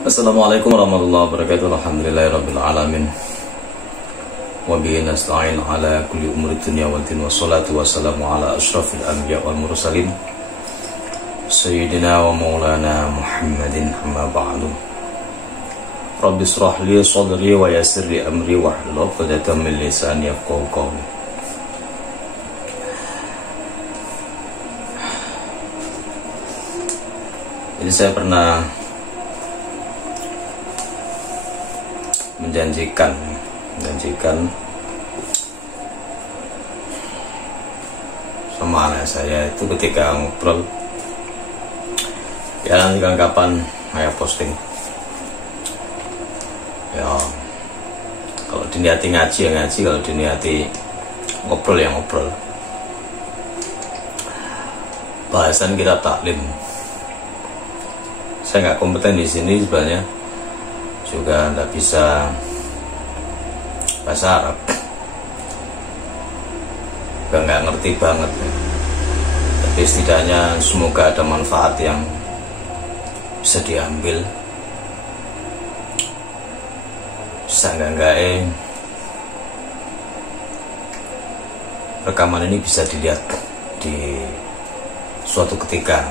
Assalamualaikum warahmatullahi wabarakatuh. Alhamdulillahirabbil alamin. Wa bihi nasta'in ala kulli umuri dunya wad din, wassalatu wassalamu ala asyrafil anbiya wal mursalin sayyidina wa maulana Muhammadin, amma ba'du. Rabbi shrah li sadri wa yassir li amri wahlul 'uqdatam min lisani yafqahu qawli. Jadi saya pernah menjanjikan sama anak saya itu ketika ngobrol, ya nanti kapan saya posting, ya kalau diniati ngaji ya ngaji, kalau diniati ngobrol ya ngobrol. Bahasan kita taklim, saya nggak kompeten di sini sebenarnya, juga nggak bisa bahasa Arab, juga nggak ngerti banget, tapi setidaknya semoga ada manfaat yang bisa diambil. Sangga-nggak rekaman ini bisa dilihat di suatu ketika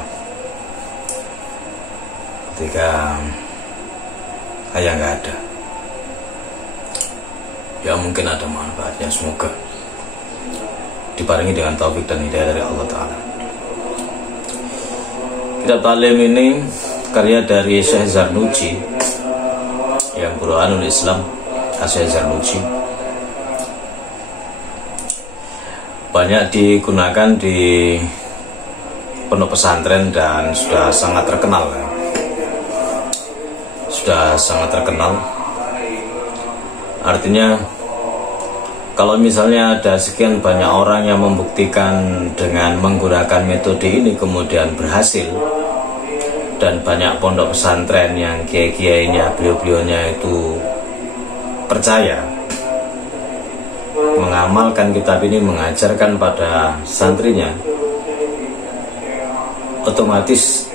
saya nggak ada, ya mungkin ada manfaatnya. Semoga diparingi dengan taufik dan hidayah dari Allah Ta'ala. Kitab Talim ini karya dari Syekh Zarnuji, yang Burhanul Islam, Syekh Zarnuji, banyak digunakan di pondok pesantren dan sudah sangat terkenal. Artinya kalau misalnya ada sekian banyak orang yang membuktikan dengan menggunakan metode ini kemudian berhasil, dan banyak pondok pesantren yang kiai-kiainya, beliau-beliaunya itu percaya mengamalkan kitab ini, mengajarkan pada santrinya, otomatis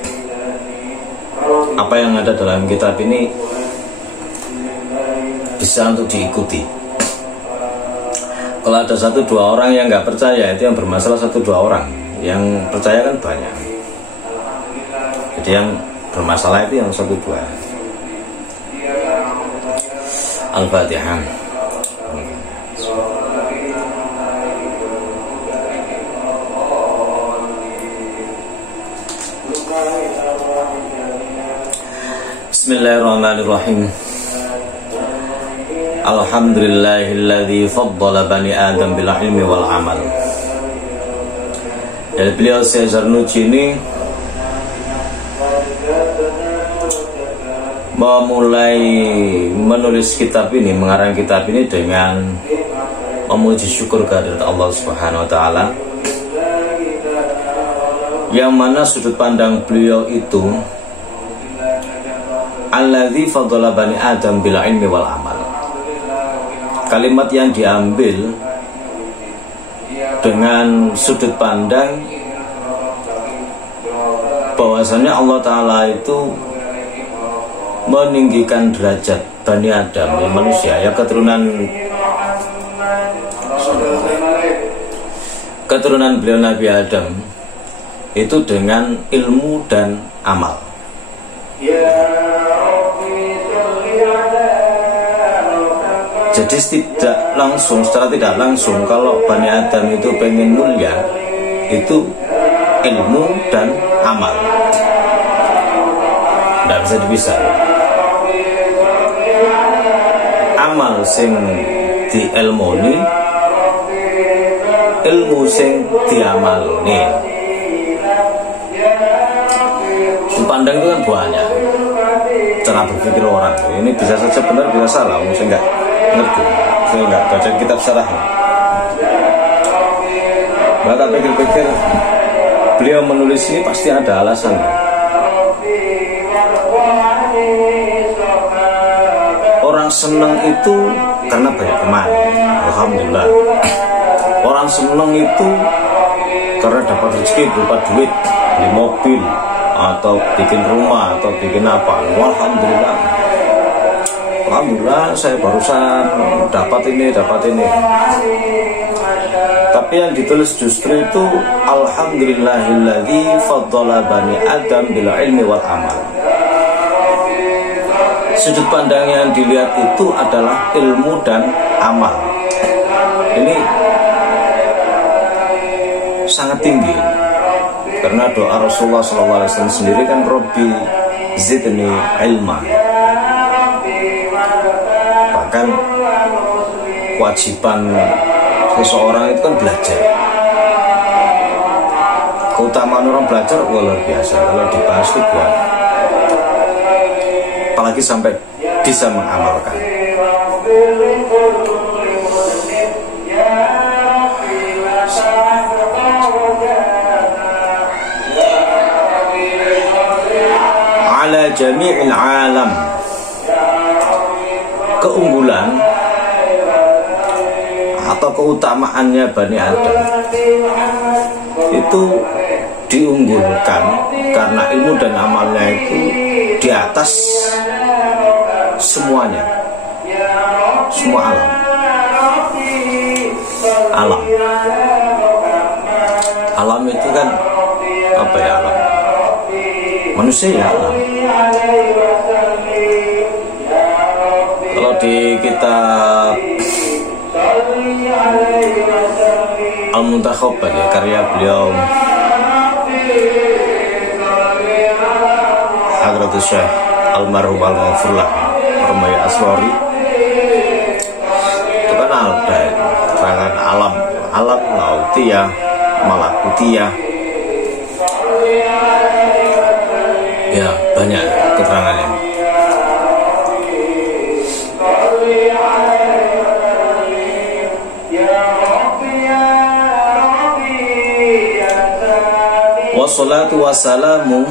apa yang ada dalam kitab ini bisa untuk diikuti. Kalau ada 1-2 orang yang nggak percaya, itu yang bermasalah 1-2 orang, yang percaya kan banyak. Jadi yang bermasalah itu yang 1-2. Al-Fatihah. Bismillahirrahmanirrahim. Alhamdulillahilladzi faddala bani Adam bil ilmi wal amal. Dari beliau Syekh Zarnuji ini memulai menulis kitab ini, mengarang kitab ini dengan memuji syukur kehadirat Allah Subhanahu wa taala, yang mana sudut pandang beliau itu alladzi faddala bani Adam bil ilmi wal amal. Kalimat yang diambil dengan sudut pandang bahwasannya Allah Ta'ala itu meninggikan derajat Bani Adam, ya manusia, ya keturunan beliau Nabi Adam itu dengan ilmu dan amal. Jadi secara tidak langsung kalau Bani Adam itu pengen mulia, itu ilmu dan amal, tidak bisa dipisah. Amal sing dielmoni, ilmu sing diamaloni. Pandang itu kan banyak cara berpikir orang. Ini bisa saja benar, bisa salah. Saya nggak ngerti, saya nggak baca kitab syarahnya. Maka pikir-pikir beliau menulis ini pasti ada alasan. Orang senang itu karena banyak teman, alhamdulillah. Orang senang itu karena dapat rezeki berupa duit, beli mobil, atau bikin rumah atau bikin apa. Alhamdulillah saya barusan dapat ini. Tapi yang ditulis justru itu alhamdulillahilladzi faddala bani adam bil ilmi wal amal. Sudut pandang yang dilihat itu adalah ilmu dan amal. Ini sangat tinggi karena doa Rasulullah SAW sendiri kan Robbi zidni ilma. Bahkan kewajiban seseorang itu kan belajar. Keutamaan orang belajar luar biasa. Kalau dibahas itu banyak, apalagi sampai bisa mengamalkan. Ala jami'il alam, keunggulan atau keutamaannya Bani Adam itu diunggulkan karena ilmu dan amalnya itu di atas semuanya, semua alam itu kan apa ya, alam manusia ya, alam. Kalau di kitab Al-Muntakhab ya, karya beliau Hadratus Syekh Almarhum Al-Maghfurlah Rumaya Asrori, itu kan ada keterangan alam lautiyah, malakutiyah, ya banyak keterangannya. Wassalatu wassalamu,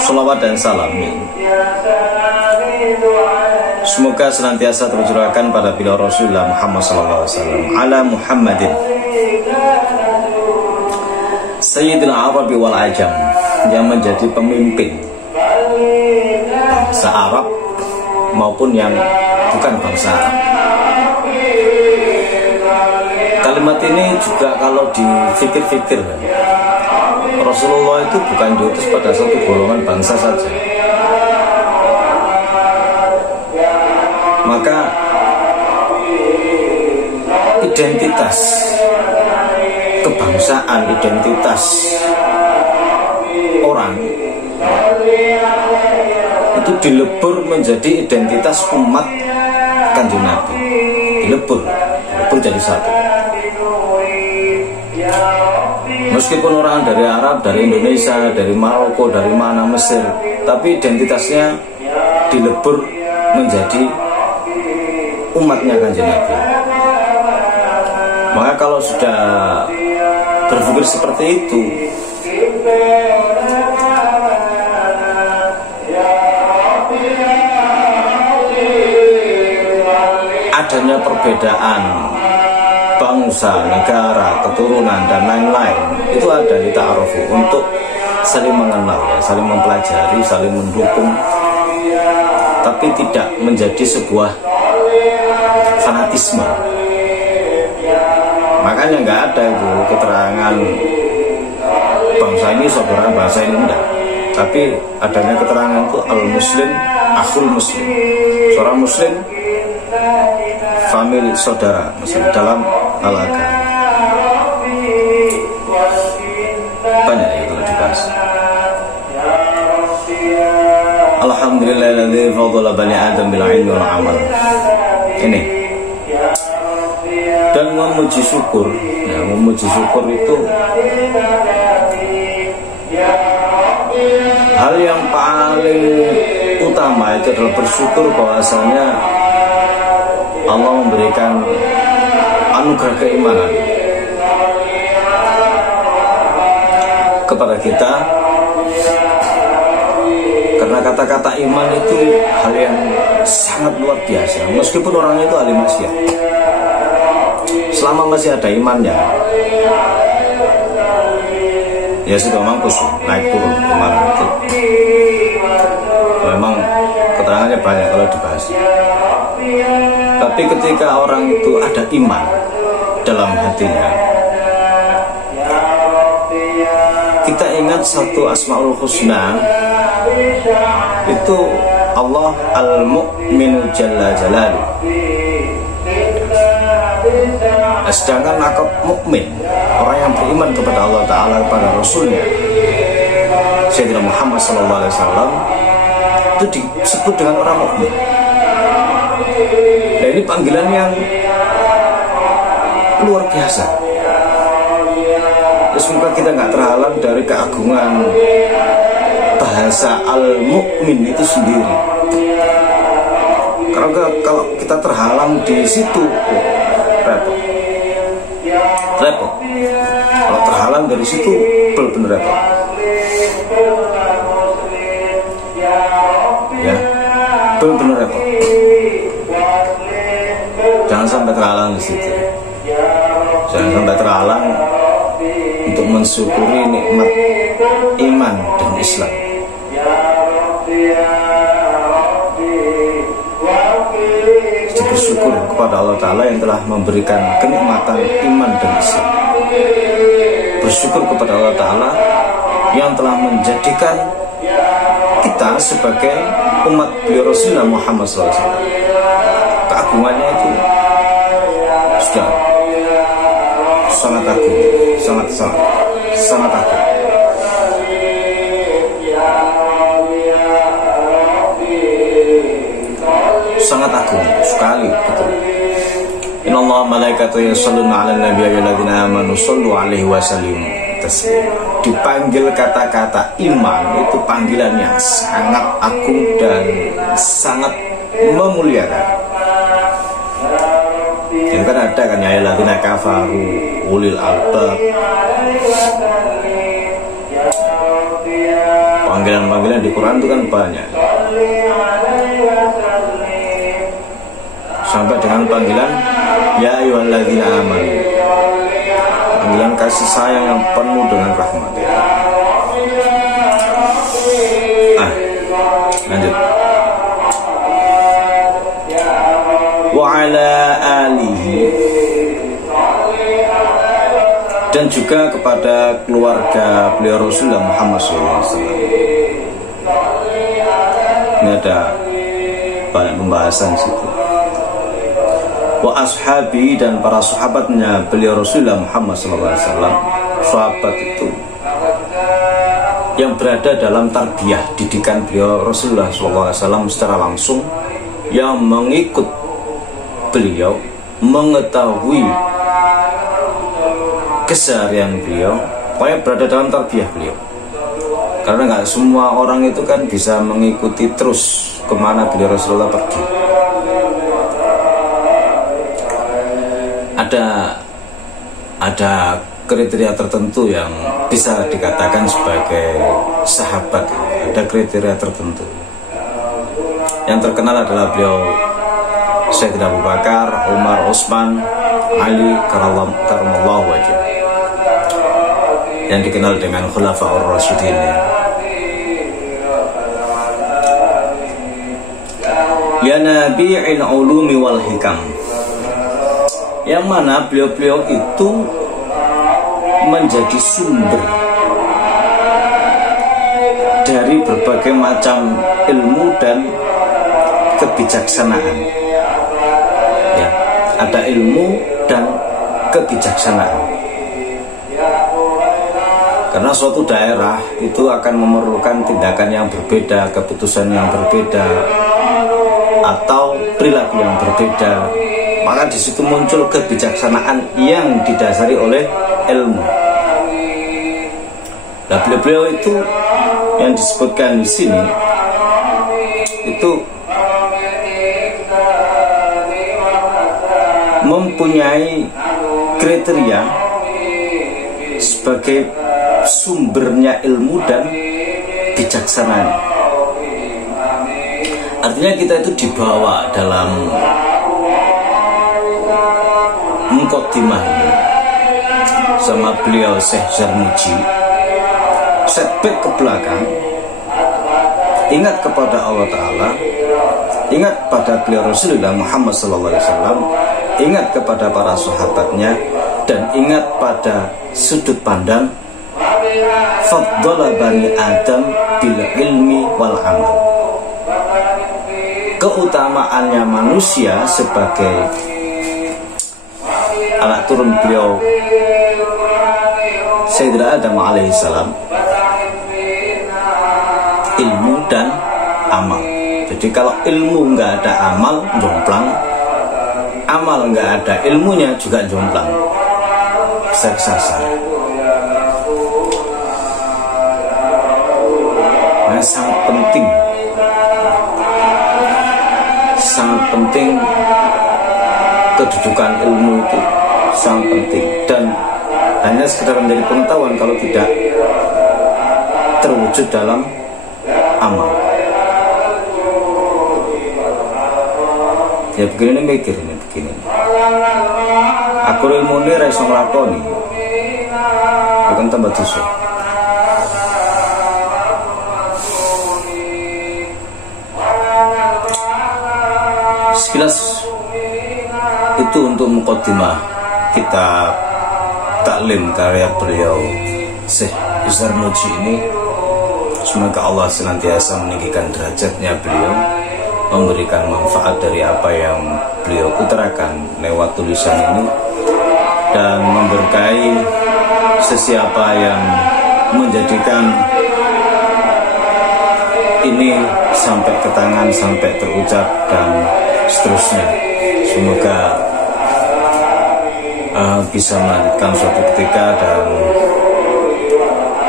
salawat dan salam semoga senantiasa tercurahkan pada beliau Rasulullah Muhammad SAW, ala Muhammadin Sayyidil Arabi wal Ajam, yang menjadi pemimpin bangsa Arab maupun yang bukan bangsa Arab. Kalimat ini juga kalau dipikir-pikir, Rasulullah itu bukan diutus pada satu golongan bangsa saja. Maka identitas kebangsaan, identitas orang itu dilebur menjadi identitas umat Kanjeng Nabi. Dilebur jadi satu. Meskipun orang dari Arab, dari Indonesia, dari Maroko, dari mana, Mesir, tapi identitasnya dilebur menjadi umatnya Kanjeng Nabi. Maka kalau sudah berpikir seperti itu, adanya perbedaan bangsa, negara, keturunan dan lain-lain itu ada di ta'arufu untuk saling mengenal, saling mempelajari, saling mendukung, tapi tidak menjadi sebuah fanatisme. Makanya nggak ada itu keterangan bangsa ini saudara bangsa ini, enggak. Tapi adanya keterangan itu al-muslim akhul muslim, seorang muslim famili saudara muslim dalam al-agama. Banyak ya kalau dibahas. Alhamdulillahilladzi faddala bani adam bil ilmi wal amal. Ini dan memuji syukur, ya, memuji syukur itu hal yang paling utama, itu adalah bersyukur bahwasanya Allah memberikan anugerah keimanan kepada kita, karena kata-kata iman itu hal yang sangat luar biasa. Meskipun orangnya itu ahli maksiat, selama masih ada imannya, Ya sudah memang khusus naik turun gimana itu. Memang keterangannya banyak kalau dibahas. Tapi ketika orang itu ada iman dalam hatinya, kita ingat satu Asmaul Husna, itu Allah Al-Mu'minu Jalla Jalaluh. Sedangkan nakab mukmin, orang yang beriman kepada Allah Ta'ala, kepada Rasulnya Sayyidina Muhammad SAW, itu disebut dengan orang mukmin. Nah, ini panggilan yang luar biasa. Semoga kita nggak terhalang dari keagungan bahasa al-mukmin itu sendiri. Karena kalau kita terhalang di situ, repot. Kalau terhalang dari situ, benar-benar repot. Ya, benar-benar repot. Jangan sampai terhalang di situ. Jangan sampai terhalang untuk mensyukuri nikmat iman dan Islam. Bersyukur kepada Allah Ta'ala yang telah memberikan kenikmatan iman dan Islam. Bersyukur kepada Allah Ta'ala yang telah menjadikan kita sebagai umat beliau Rasulullah Muhammad SAW. Keagungannya itu sudah sangat agung, sangat agung. Sangat agung sekali, betul. Innallaha malaikatahu yusholluna 'alan nabi ayyuhalladzina amanu shollu 'alaihi wa sallimu taslima. Dipanggil kata-kata iman itu panggilan yang sangat agung dan sangat memuliakan. Yang kan ada kan ya ayyuhalladzina kafaru ulil albab. Panggilan-panggilan di Quran itu kan banyak. Sampai dengan panggilan ya ayyuhalladzina amanu, panggilan kasih sayang yang penuh dengan rahmat. Lanjut. Wa ala alihi, dan juga kepada keluarga beliau Rasulullah Muhammad SAW. Ini ada banyak pembahasan situ. Wa ashabi, dan para sahabatnya beliau Rasulullah Muhammad SAW. Sahabat itu yang berada dalam tarbiyah didikan beliau Rasulullah SAW secara langsung, yang mengikut beliau, mengetahui keseharian beliau, pokoknya berada dalam tarbiyah beliau. Karena nggak semua orang itu kan bisa mengikuti terus kemana beliau Rasulullah pergi. Ada kriteria tertentu yang bisa dikatakan sebagai sahabat. Ada kriteria tertentu. Yang terkenal adalah beliau Sayyidina Abu Bakar, Umar, Utsman, Ali karamallahu wajhah, yang dikenal dengan Khulafaur Rasyidin. Ya Nabi'il ulumi wal hikam, yang mana beliau-beliau itu menjadi sumber dari berbagai macam ilmu dan kebijaksanaan. Ya, ada ilmu dan kebijaksanaan. Karena suatu daerah itu akan memerlukan tindakan yang berbeda, keputusan yang berbeda, atau perilaku yang berbeda. Maka di situ muncul kebijaksanaan yang didasari oleh ilmu. Nah, beliau itu yang disebutkan di sini itu mempunyai kriteria sebagai sumbernya ilmu dan bijaksana. Artinya kita itu dibawa dalam muqaddimah ini sama beliau Syekh Zarnuji setback ke belakang, ingat kepada Allah Ta'ala, ingat pada beliau Rasulullah Muhammad SAW, ingat kepada para sahabatnya, dan ingat pada sudut pandang faddala bani Adam bil ilmi wal amal. Keutamaannya manusia sebagai anak turun beliau Sayyidina Adam alaihissalam, ilmu dan amal. Jadi kalau ilmu nggak ada amal, jomplang. Amal nggak ada ilmunya juga jomplang, bisa kesasar. Nah, sangat penting kedudukan ilmu itu, sangat penting, dan hanya sekedar menjadi pengetahuan kalau tidak terwujud dalam amal. Ya begini mikir ini begini. Aku ilmu ini raiso nglakoni, akan tambah dosa. Sekilas itu untuk muqaddimah kitab taklim karya beliau Syekh Izhar Muji ini. Semoga Allah senantiasa meninggikan derajatnya beliau, memberikan manfaat dari apa yang beliau utarakan lewat tulisan ini, dan memberkahi sesiapa yang menjadikan ini sampai ke tangan, sampai terucap, dan seterusnya. Semoga bisa melanjutkan suatu ketika dan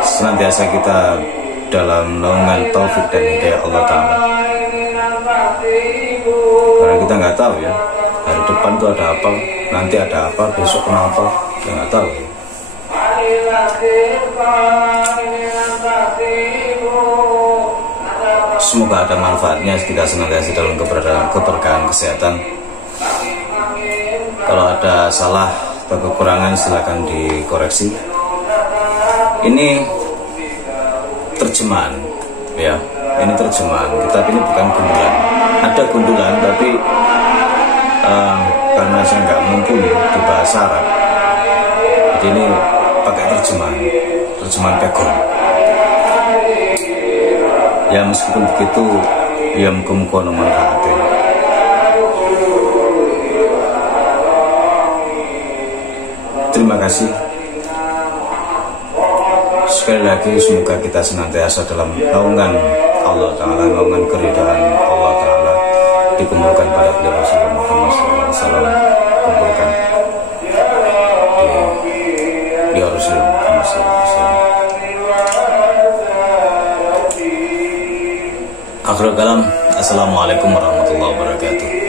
senantiasa kita dalam naungan taufik dan hidayah Allah Ta'ala. Karena kita nggak tahu ya, hari depan tuh ada apa, nanti ada apa, besok kenapa, kita nggak tahu ya. Semoga ada manfaatnya kita senantiasa dalam keberkahan kesehatan. Kalau ada salah atau kekurangan silakan dikoreksi. Ini terjemahan ya, ini terjemahan, tetapi ini bukan gundulan. Ada gundulan tapi karena saya nggak mumpuni di bahasa Arab, jadi ini pakai terjemahan pegon. Ya meskipun begitu, ya muka-muka manfaatnya. Terima kasih. Sekali lagi semoga kita senantiasa dalam naungan Allah Ta'ala, naungan keridhaan Allah Ta'ala, dikumpulkan pada beliau Rasulullah Muhammad SAW, kumpulkan di Rasulullah Muhammad SAW. Akhirul kalam, assalamualaikum warahmatullahi wabarakatuh.